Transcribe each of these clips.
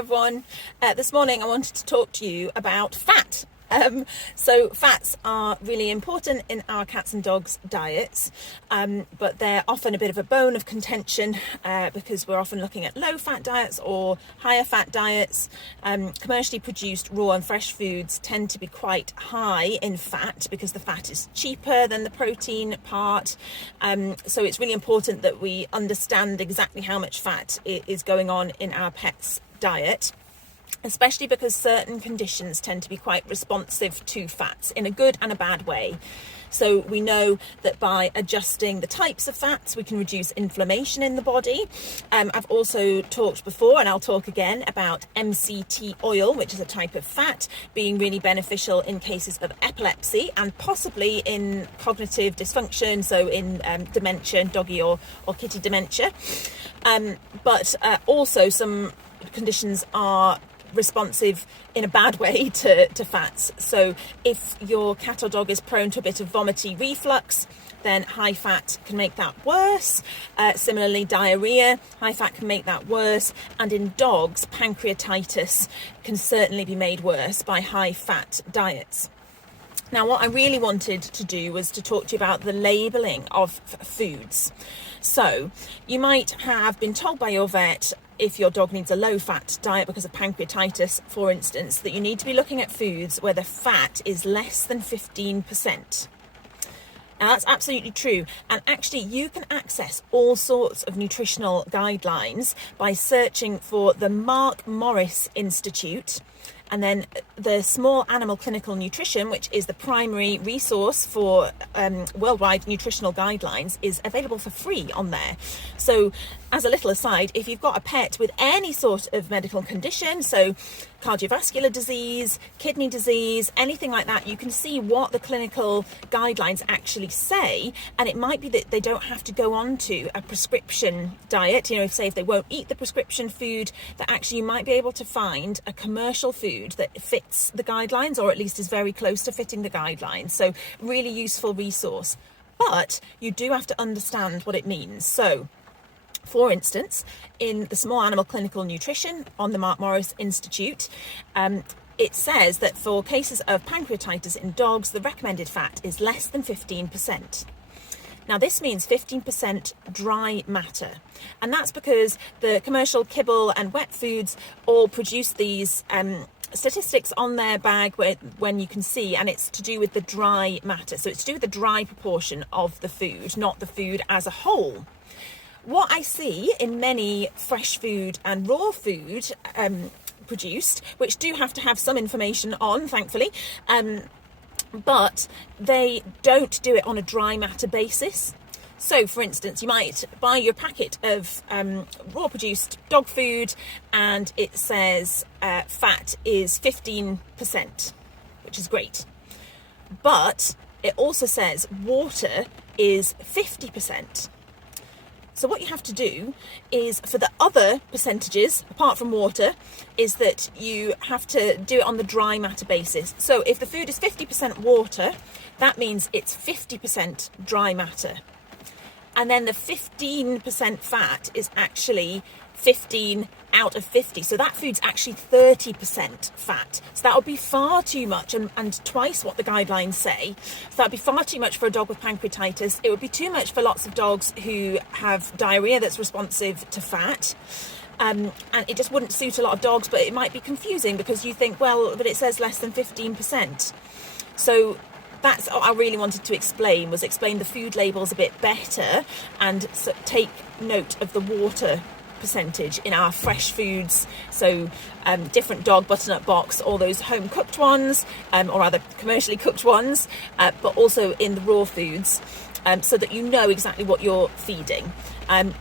everyone. This morning I wanted to talk to you about fat. So fats are really important in our cats and dogs' diets, but they're often a bit of a bone of contention because we're often looking at low fat diets or higher fat diets. Commercially produced raw and fresh foods tend to be quite high in fat because the fat is cheaper than the protein part. So it's really important that we understand exactly how much fat is going on in our pet's diet, especially because certain conditions tend to be quite responsive to fats in a good and a bad way. So we know that by adjusting the types of fats, we can reduce inflammation in the body. I've also talked before, and I'll talk again, about MCT oil, which is a type of fat, being really beneficial in cases of epilepsy and possibly in cognitive dysfunction, so in dementia, doggy or kitty dementia. But also some conditions are responsive in a bad way to fats. So if your cat or dog is prone to a bit of vomity reflux, then high fat can make that worse. Similarly, diarrhea, high fat can make that worse. And in dogs, pancreatitis can certainly be made worse by high fat diets. Now, what I really wanted to do was to talk to you about the labelling of foods. So you might have been told by your vet, if your dog needs a low-fat diet because of pancreatitis, for instance, that you need to be looking at foods where the fat is less than 15%. Now, that's absolutely true. And actually, you can access all sorts of nutritional guidelines by searching for the Mark Morris Institute, and then the Small Animal Clinical Nutrition, which is the primary resource for worldwide nutritional guidelines, is available for free on there. So as a little aside, if you've got a pet with any sort of medical condition, so cardiovascular disease, kidney disease, anything like that, you can see what the clinical guidelines actually say, and it might be that they don't have to go on to a prescription diet. If they won't eat the prescription food, that actually you might be able to find a commercial food that fits the guidelines, or at least is very close to fitting the guidelines. So really useful resource, but you do have to understand what it means. So for instance, in the Small Animal Clinical Nutrition on the Mark Morris Institute, it says that for cases of pancreatitis in dogs, the recommended fat is less than 15%. Now, this means 15% dry matter, and that's because the commercial kibble and wet foods all produce these statistics on their bag when you can see, and it's to do with the dry matter. So it's to do with the dry proportion of the food, not the food as a whole. What I see in many fresh food and raw food produced, which do have to have some information on, thankfully, but they don't do it on a dry matter basis. So, for instance, you might buy your packet of raw produced dog food and it says fat is 15%, which is great. But it also says water is 50%. So what you have to do is, for the other percentages, apart from water, is that you have to do it on the dry matter basis. So if the food is 50% water, that means it's 50% dry matter. And then the 15% fat is actually 15 out of 50. So that food's actually 30% fat. So that would be far too much and twice what the guidelines say. So that would be far too much for a dog with pancreatitis. It would be too much for lots of dogs who have diarrhea that's responsive to fat. And it just wouldn't suit a lot of dogs, but it might be confusing because you think, well, but it says less than 15%. So that's what I really wanted to explain the food labels a bit better and take note of the water percentage in our fresh foods. So different dog butternut box, all those home cooked ones, or rather commercially cooked ones, but also in the raw foods, so that you know exactly what you're feeding.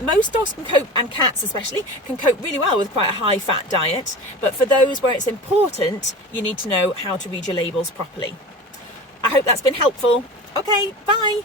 Most dogs can cope, and cats especially, can cope really well with quite a high fat diet, but for those where it's important, you need to know how to read your labels properly. I hope that's been helpful. Okay, bye.